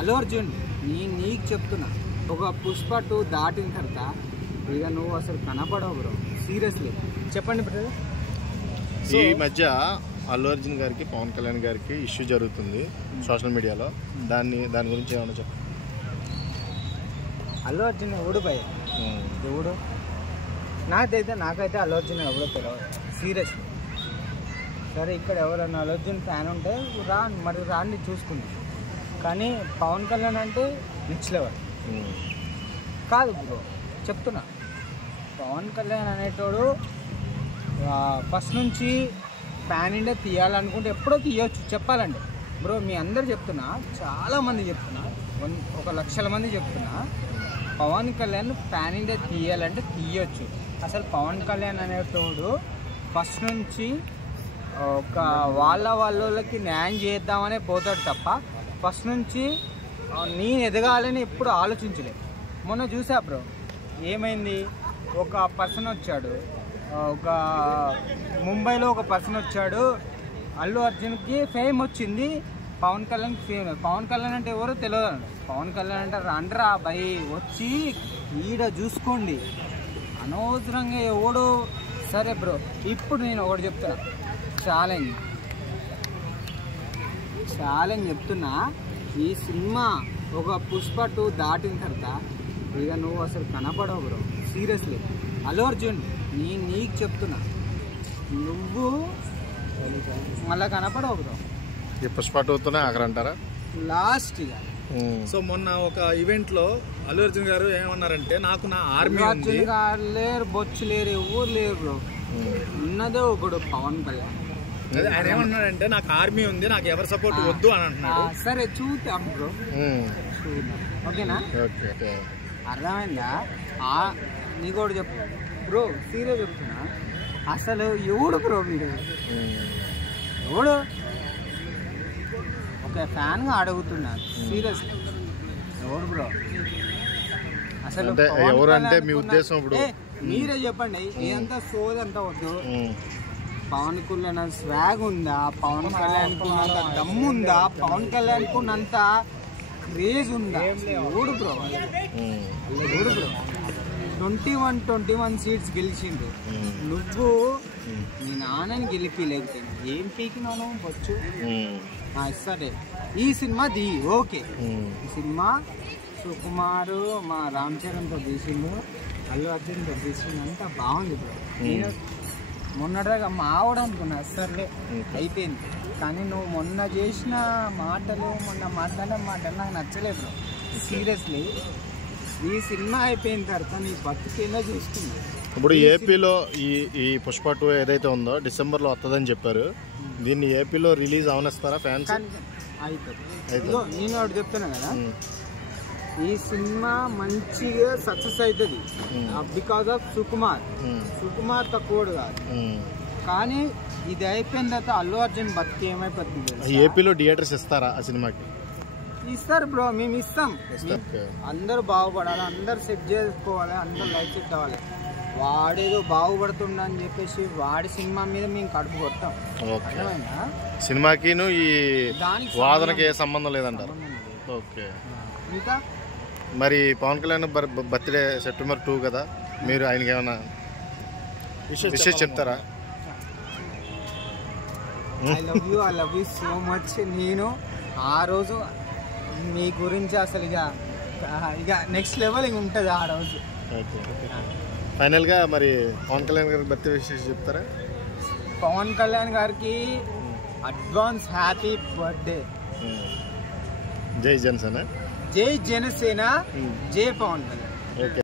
అల్లు అర్జున్ నీకు చెప్తున్నా, ఒక పుష్ప 2 దాటిన తర్వాత ఇక నువ్వు అసలు కనపడవు బ్రో, సీరియస్లీ. చెప్పండి బ్రదర్. ఈ మధ్య అల్లు అర్జున్ గారికి పవన్ కళ్యాణ్ గారికి ఇష్యూ జరుగుతుంది సోషల్ మీడియాలో, దాని గురించి ఏమన్నా చెప్పండి. అల్లు అర్జున్ ఎవడు భయ, ఎవడు నాకైతే అల్లు అర్జున్ ఎవడో తెలియదు సీరియస్లీ. సరే ఇక్కడ ఎవరన్నా అల్లు అర్జున్ ఫ్యాన్ ఉంటే రాని చూసుకుంది, కానీ పవన్ కళ్యాణ్ అంటే నెక్స్ట్ లెవెల్ కాదు బ్రో. చెప్తున్నా, పవన్ కళ్యాణ్ అనేటోడు ఫస్ట్ నుంచి ప్యాన్ ఇండియా తీయాలనుకుంటే ఎప్పుడో తీయవచ్చు. చెప్పాలంటే బ్రో మీ అందరు చెప్తున్నా, చాలామంది చెప్తున్నా, 1 లక్షల మంది చెప్తున్నా, పవన్ కళ్యాణ్ ప్యాన్ ఇండియా తీయాలంటే తీయచ్చు. అసలు పవన్ కళ్యాణ్ అనేటోడు ఫస్ట్ నుంచి ఒక వాళ్ళకి న్యాయం చేద్దామనే పోతాడు తప్ప ఫస్ట్ నుంచి నేను ఎదగాలని ఎప్పుడు ఆలోచించలే. మొన్న చూసా బ్రో ఏమైంది, ఒక పర్సన్ వచ్చాడు, ఒక ముంబైలో ఒక పర్సన్ వచ్చాడు, అల్లు అర్జున్కి ఫేమ్ వచ్చింది, పవన్ కళ్యాణ్కి ఫేమ్. పవన్ కళ్యాణ్ అంటే ఎవరో తెలియదు. పవన్ కళ్యాణ్ అంటే రండ్రా భయ్ వచ్చి ఈడ చూసుకోండి, అనవసరంగా ఎవడు. సరే బ్రో, ఇప్పుడు నేను ఒకటి చెప్తున్నా, ఛాలెంజ్ చెప్తున్నా. ఈ సినిమా ఒక పుష్ప 2 దాటిన తర్వాత ఇక నువ్వు అసలు కనపడవు బ్రో, సీరియస్లీ. అల్లు అర్జున్ నీకు చెప్తున్నా, నువ్వు మళ్ళీ కనపడవు బ్రో. ఈ పుష్ప 2తోనే ఆఖరంటారా లాస్ట్ ఇక. సో మొన్న ఒక ఈవెంట్ లో అల్లు అర్జున్ గారు ఏమన్నారంటే, నాకు నా ఆర్మీ అర్జున్ గారు లేరు, బొచ్చు లేరు, ఎవరు లేరు బ్రో, ఉన్నదే ఒకడు పవన్ కళ్యాణ్. ఆయన ఏమన్నాడంటే, నాకు ఆర్మీ ఉంది, నాకు ఎవరి సపోర్ట్ వద్దు అని అంటున్నాడు. సరే చూద్దాం బ్రో, చూద్దాం, ఓకేనా? అర్థమైందా? నీకు కూడా చెప్పు బ్రో, సీరియస్ చెప్తున్నా, అసలు ఎవడు బ్రో మీరు, ఎవడు? ఒక ఫ్యాన్గా అడుగుతున్నా సీరియస్, ఎవడు బ్రో అసలు? ఎవరంటే మీ ఉద్దేశం? ఇప్పుడు మీరే చెప్పండి, ఇదంతా సోదంతా వద్దు. పవన్ కళ్యాణ్ స్వాగ్ ఉందా, పవన్ కళ్యాణ్కి ఉన్నంత దమ్ము ఉందా, పవన్ కళ్యాణ్కి ఉన్నంత క్రేజ్ ఉందా? ఎవడు బ్రో, ఎవడు బ్రో? 21 సీట్స్ గెలిచిండు, నువ్వు నీ నాన్నని గెలిపిలేకపోతే ఏం పీకినాను వచ్చు. సరే ఈ సినిమా ఓకే, ఈ సినిమా సుకుమారు మా రామ్ చరణ్తో తీసిండు, అల్లు అర్జున్తో తీసిండు, అంతా బాగుంది బ్రో. నేను మొన్నటిదాకా మావడం అనుకున్నా, సర్లే అయిపోయింది. కానీ నువ్వు మొన్న చేసిన మాటలు, మొన్న మాట్లాడిన మాటలు నాకు నచ్చలేదు బ్రో, సీరియస్లీ. ఈ సినిమా అయిపోయిన తర్వాత నీ బతుకేలా చూస్తుంది. ఇప్పుడు ఏపీలో ఈ పుష్ప 2 ఏదైతే ఉందో డిసెంబర్లో వస్తుందని చెప్పారు, దీన్ని ఏపీలో రిలీజ్ అవనిస్తారా ఫ్యాన్స్? అవుతుంది. నేను ఒకటి చెప్తున్నా కదా, ఈ సినిమా మంచిగా సక్సెస్ అవుతుంది బికాస్ ఆఫ్ సుకుమార్ తక్కువడు కాదు. కానీ ఇది అయిపోయిన తర్వాత అల్లు అర్జున్ బతికి ఏమైపోతుంది? ఏపీలో థియేటర్స్ ఇస్తారా ఆ సినిమాకి? ఇస్తారు బ్రో, మేము ఇస్తాం. అందరూ బాగుపడాలి, అందరు సెట్ చేసుకోవాలి, అందరు లైఫ్ సెట్ అవ్వాలి. వాడేదో బాగుపడుతుండ అని చెప్పేసి వాడి సినిమా మీద మేము కడుపు కొట్టాం. సినిమాకి ఈ వాదనకి ఏ సంబంధం లేదంటారు. ఓకే. ఇంకా మరి పవన్ కళ్యాణ్ బర్త్డే సెప్టెంబర్ 2 కదా, మీరు ఆయనకి ఏమైనా విషయం చెప్తారా? I love you so much. నేను ఆ రోజు మీ గురించి అసలు ఇక నెక్స్ట్ లెవెల్ ఇంక ఉంటుంది ఆ రోజు. ఫైనల్గా మరి పవన్ కళ్యాణ్ గారికి బర్త్డే విషయం చెప్తారా? పవన్ కళ్యాణ్ గారికి అడ్వాన్స్ హ్యాపీ బర్త్డే. జై జనసేన, జై జనసేన, జై పవన్ కళ్యాణ్.